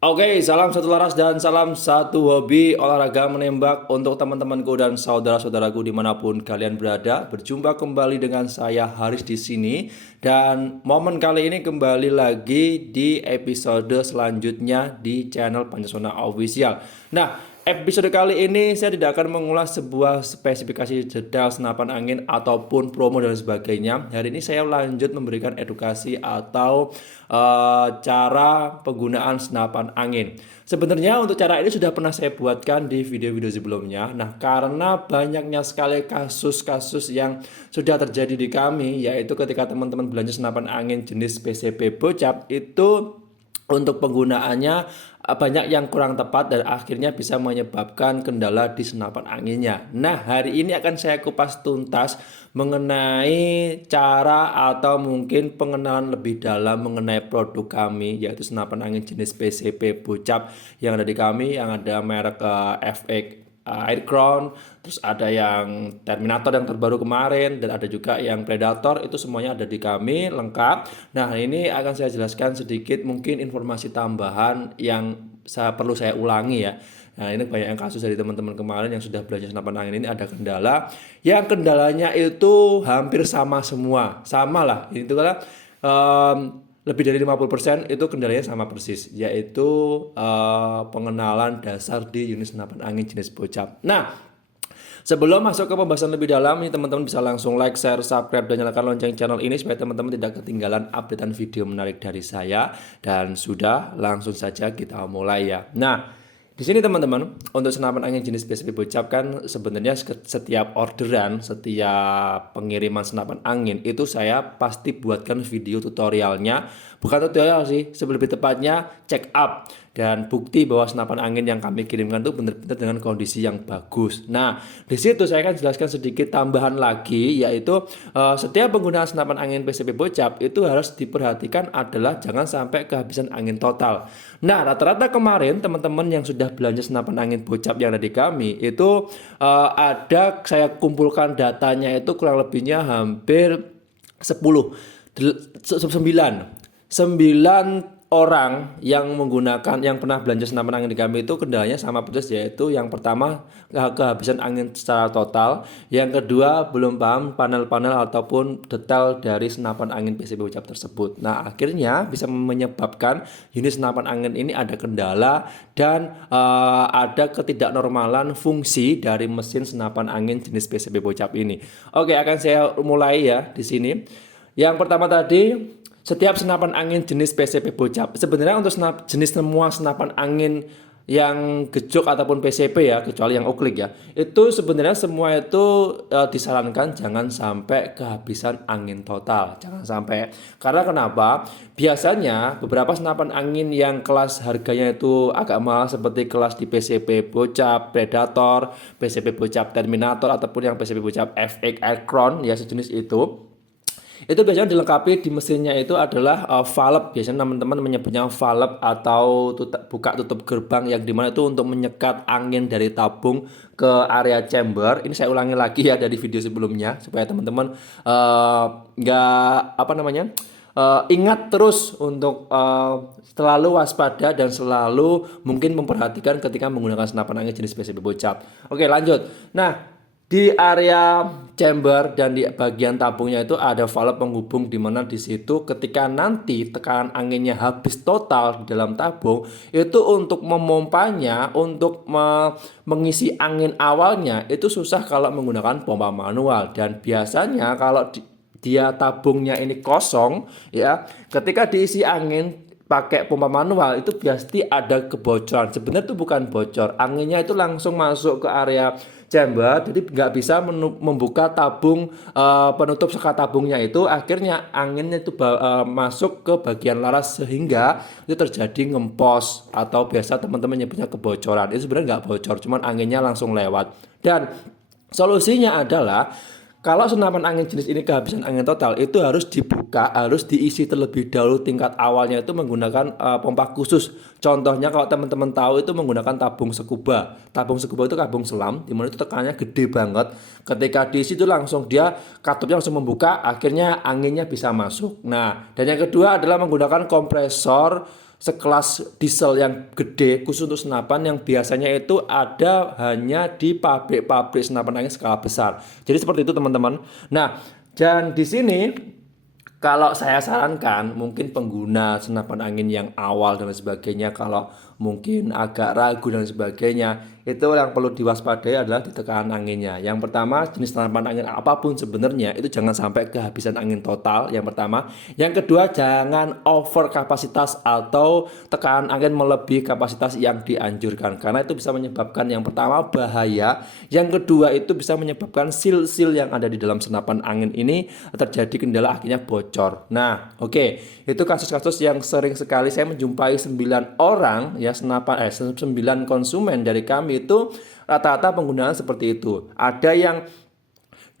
Oke, salam satu laras dan salam satu hobi olahraga menembak untuk teman-temanku dan saudara-saudaraku dimanapun kalian berada. Berjumpa kembali dengan saya Haris di sini dan momen kali ini kembali lagi di episode selanjutnya di channel Pancasona Official. Nah, episode kali ini saya tidak akan mengulas sebuah spesifikasi detail senapan angin ataupun promo dan sebagainya. Hari ini saya lanjut memberikan edukasi atau cara penggunaan senapan angin. Sebenarnya untuk cara ini sudah pernah saya buatkan di video-video sebelumnya. Nah, karena banyaknya sekali kasus-kasus yang sudah terjadi di kami, yaitu ketika teman-teman belanja senapan angin jenis PCP bocap itu untuk penggunaannya banyak yang kurang tepat dan akhirnya bisa menyebabkan kendala di senapan anginnya. Nah, hari ini akan saya kupas tuntas mengenai cara atau mungkin pengenalan lebih dalam mengenai produk kami, yaitu senapan angin jenis PCP bocap yang ada di kami, yang ada merek FX Air Crown, terus ada yang Terminator yang terbaru kemarin, dan ada juga yang Predator. Itu semuanya ada di kami lengkap. Nah, ini akan saya jelaskan sedikit mungkin informasi tambahan yang perlu saya ulangi ya. Nah, ini banyak yang kasus dari teman-teman kemarin yang sudah belanja senapan angin ini ada kendala. Yang kendalanya itu hampir sama semua. Sama lah. Itu kan lebih dari 50% itu kendalanya sama persis, yaitu pengenalan dasar di unit senapan angin jenis bocap. Nah, sebelum masuk ke pembahasan lebih dalam, ini teman-teman bisa langsung like, share, subscribe, dan nyalakan lonceng channel ini supaya teman-teman tidak ketinggalan updatean video menarik dari saya. Dan sudah, langsung saja kita mulai ya. Nah, di sini teman-teman, untuk senapan angin jenis PCP bocap kan sebenarnya setiap orderan, setiap pengiriman senapan angin itu saya pasti buatkan video tutorialnya. Bukan tutorial sih, lebih tepatnya check up dan bukti bahwa senapan angin yang kami kirimkan itu benar-benar dengan kondisi yang bagus. Nah, di situ saya akan jelaskan sedikit tambahan lagi, yaitu setiap penggunaan senapan angin PCP bocap itu harus diperhatikan adalah jangan sampai kehabisan angin total. Nah, rata-rata kemarin teman-teman yang sudah belanja senapan angin bocap yang ada di kami itu ada saya kumpulkan datanya itu kurang lebihnya hampir 10 9 orang yang menggunakan yang pernah belanja senapan angin di kami itu kendalanya sama persis, yaitu yang pertama kehabisan angin secara total, yang kedua belum paham panel-panel ataupun detail dari senapan angin PCP bocap tersebut. Nah, akhirnya bisa menyebabkan unit senapan angin ini ada kendala dan ada ketidaknormalan fungsi dari mesin senapan angin jenis PCP bocap ini. Oke, akan saya mulai ya di sini. Yang pertama tadi, setiap senapan angin jenis PCP bocap, sebenarnya untuk jenis semua senapan angin yang gejok ataupun PCP ya, kecuali yang oklik ya, itu sebenarnya semua itu disarankan jangan sampai kehabisan angin total, jangan sampai. Karena kenapa? Biasanya beberapa senapan angin yang kelas harganya itu agak mahal seperti kelas di PCP bocap Predator, PCP bocap Terminator ataupun yang PCP bocap FX Air Crown ya, sejenis itu biasanya dilengkapi di mesinnya itu adalah valve. Biasanya teman-teman menyebutnya valve atau buka tutup gerbang, yang dimana itu untuk menyekat angin dari tabung ke area chamber. Ini saya ulangi lagi ya dari video sebelumnya supaya teman-teman ingat terus untuk selalu waspada dan selalu mungkin memperhatikan ketika menggunakan senapan angin jenis PCP bocap. Oke, lanjut. Nah, di area chamber dan di bagian tabungnya itu ada valve penghubung, di mana di situ ketika nanti tekanan anginnya habis total di dalam tabung, itu untuk memompanya, untuk mengisi angin awalnya itu susah kalau menggunakan pompa manual. Dan biasanya kalau dia tabungnya ini kosong ya, ketika diisi angin pakai pompa manual itu pasti ada kebocoran. Sebenarnya itu bukan bocor, anginnya itu langsung masuk ke area chamber, jadi nggak bisa membuka tabung penutup sekat tabungnya itu. Akhirnya anginnya itu masuk ke bagian laras sehingga itu terjadi ngempos atau biasa teman-teman nyebutnya kebocoran. Itu sebenarnya nggak bocor, cuman anginnya langsung lewat. Dan solusinya adalah kalau senapan angin jenis ini kehabisan angin total, itu harus dibuka, harus diisi terlebih dahulu tingkat awalnya itu menggunakan pompa khusus. Contohnya kalau teman-teman tahu itu menggunakan tabung scuba. Tabung scuba itu tabung selam, dimana itu tekanannya gede banget. Ketika diisi itu langsung dia katupnya langsung membuka, akhirnya anginnya bisa masuk. Nah, dan yang kedua adalah menggunakan kompresor sekelas diesel yang gede khusus untuk senapan yang biasanya itu ada hanya di pabrik-pabrik senapan angin skala besar. Jadi seperti itu teman-teman. Nah, dan di sini kalau saya sarankan mungkin pengguna senapan angin yang awal dan sebagainya, kalau mungkin agak ragu dan sebagainya, itu yang perlu diwaspadai adalah di tekanan anginnya. Yang pertama, jenis senapan angin apapun sebenarnya itu jangan sampai kehabisan angin total, yang pertama. Yang kedua, jangan over kapasitas atau tekanan angin melebihi kapasitas yang dianjurkan, karena itu bisa menyebabkan yang pertama bahaya, yang kedua itu bisa menyebabkan seal-seal yang ada di dalam senapan angin ini terjadi kendala, akhirnya bocor. Nah, oke, itu kasus-kasus yang sering sekali saya menjumpai 9 orang ya, 9 konsumen dari kami itu rata-rata penggunaan seperti itu. Ada yang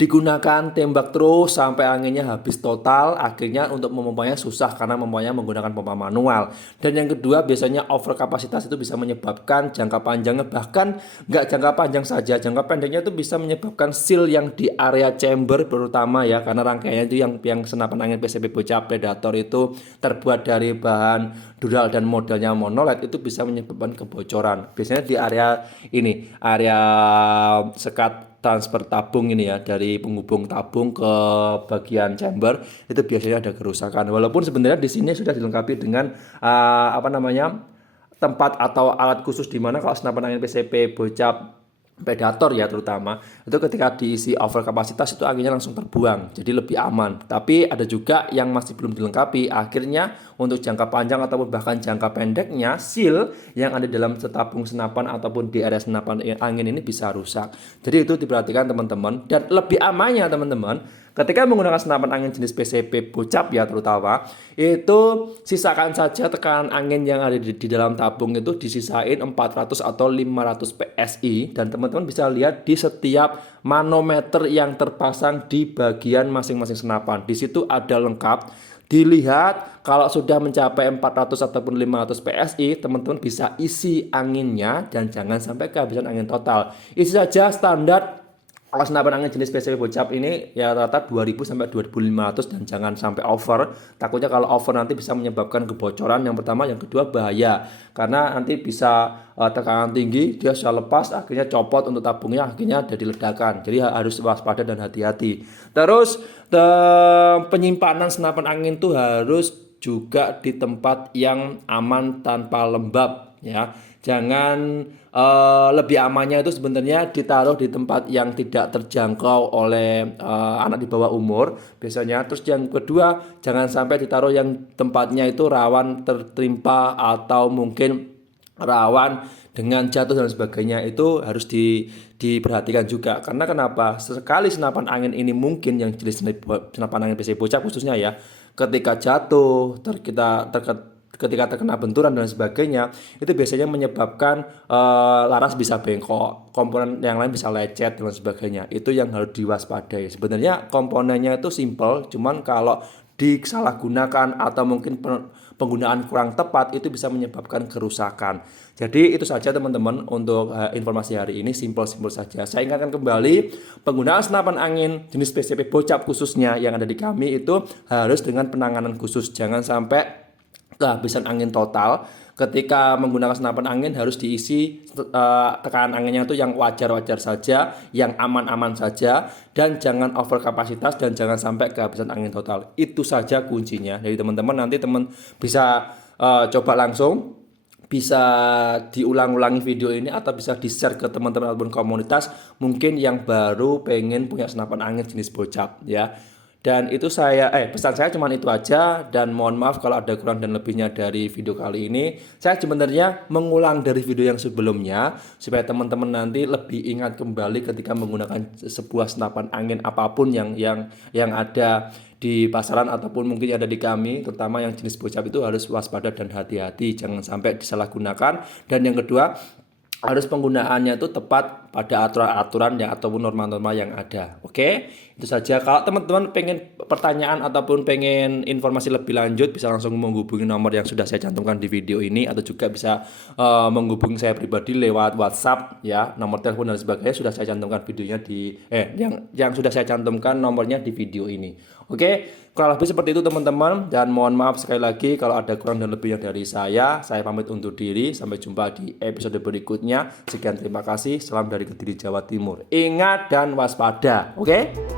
digunakan tembak terus sampai anginnya habis total, akhirnya untuk memompanya susah karena memompanya menggunakan pompa manual. Dan yang kedua, biasanya over kapasitas itu bisa menyebabkan jangka panjangnya, bahkan nggak jangka panjang saja, jangka pendeknya itu bisa menyebabkan seal yang di area chamber terutama ya, karena rangkaiannya itu yang senapan angin PCP Bocap Predator itu terbuat dari bahan dural dan modelnya monolith, itu bisa menyebabkan kebocoran. Biasanya di area ini, area sekat transfer tabung ini ya, dari penghubung tabung ke bagian chamber itu biasanya ada kerusakan. Walaupun sebenarnya di sini sudah dilengkapi dengan tempat atau alat khusus, di mana kalau senapan angin PCP Bocap Predator ya terutama, itu ketika diisi over kapasitas itu anginnya langsung terbuang, jadi lebih aman. Tapi ada juga yang masih belum dilengkapi, akhirnya untuk jangka panjang ataupun bahkan jangka pendeknya seal yang ada dalam tabung senapan ataupun di area senapan angin ini bisa rusak. Jadi itu diperhatikan teman-teman. Dan lebih amannya teman-teman, ketika menggunakan senapan angin jenis PCP Bocap ya terutama, itu sisakan saja tekanan angin yang ada di dalam tabung, itu disisain 400 atau 500 PSI, dan teman-teman bisa lihat di setiap manometer yang terpasang di bagian masing-masing senapan. Di situ ada lengkap. Dilihat kalau sudah mencapai 400 ataupun 500 PSI, teman-teman bisa isi anginnya dan jangan sampai kehabisan angin total. Isi saja standar. Kalau senapan angin jenis PCP Bocap ini ya rata 2000 sampai 2500 dan jangan sampai over. Takutnya kalau over nanti bisa menyebabkan kebocoran, yang pertama, yang kedua bahaya. Karena nanti bisa tekanan tinggi, dia sudah lepas, akhirnya copot untuk tabungnya, akhirnya jadi ledakan. Jadi harus waspada dan hati-hati. Terus penyimpanan senapan angin itu harus juga di tempat yang aman tanpa lembab ya. Jangan lebih amannya itu sebenarnya ditaruh di tempat yang tidak terjangkau oleh anak di bawah umur biasanya. Terus yang kedua, jangan sampai ditaruh yang tempatnya itu rawan tertimpa atau mungkin rawan dengan jatuh dan sebagainya. Itu harus diperhatikan juga. Karena kenapa? Sekali senapan angin ini mungkin yang jenis senapan angin PCP Bocap khususnya ya, ketika jatuh, ketika terkena benturan dan sebagainya, itu biasanya menyebabkan laras bisa bengkok, komponen yang lain bisa lecet dan sebagainya. Itu yang harus diwaspadai. Sebenarnya komponennya itu simple, cuman kalau disalahgunakan atau mungkin penggunaan kurang tepat itu bisa menyebabkan kerusakan. Jadi itu saja teman-teman untuk informasi hari ini, simple-simple saja. Saya ingatkan kembali, penggunaan senapan angin jenis PCP Bocap khususnya yang ada di kami itu harus dengan penanganan khusus. Jangan sampai kehabisan angin total. Ketika menggunakan senapan angin harus diisi tekanan anginnya itu yang wajar-wajar saja, yang aman-aman saja, dan jangan over kapasitas dan jangan sampai kehabisan angin total. Itu saja kuncinya. Jadi teman-teman nanti bisa coba langsung, bisa diulang-ulangi video ini atau bisa di-share ke teman-teman ataupun komunitas mungkin yang baru pengen punya senapan angin jenis Bocap ya. Dan itu pesan saya cuma itu aja, dan mohon maaf kalau ada kurang dan lebihnya dari video kali ini. Saya sebenarnya mengulang dari video yang sebelumnya supaya teman-teman nanti lebih ingat kembali ketika menggunakan sebuah senapan angin apapun yang ada di pasaran ataupun mungkin ada di kami, terutama yang jenis Bocap itu harus waspada dan hati-hati, jangan sampai disalahgunakan. Dan yang kedua, harus penggunaannya itu tepat pada aturan-aturan ya ataupun norma-norma yang ada. Oke, itu saja. Kalau teman-teman pengen pertanyaan ataupun pengen informasi lebih lanjut, bisa langsung menghubungi nomor yang sudah saya cantumkan di video ini, atau juga bisa menghubungi saya pribadi lewat WhatsApp ya, nomor telepon dan sebagainya sudah saya cantumkan videonya di yang sudah saya cantumkan nomornya di video ini. Oke, kurang lebih seperti itu teman-teman, dan mohon maaf sekali lagi kalau ada kurang dan lebihnya dari saya. Saya pamit undur diri, sampai jumpa di episode berikutnya. Sekian, terima kasih, salam dari Kediri, Jawa Timur. Ingat dan waspada, oke?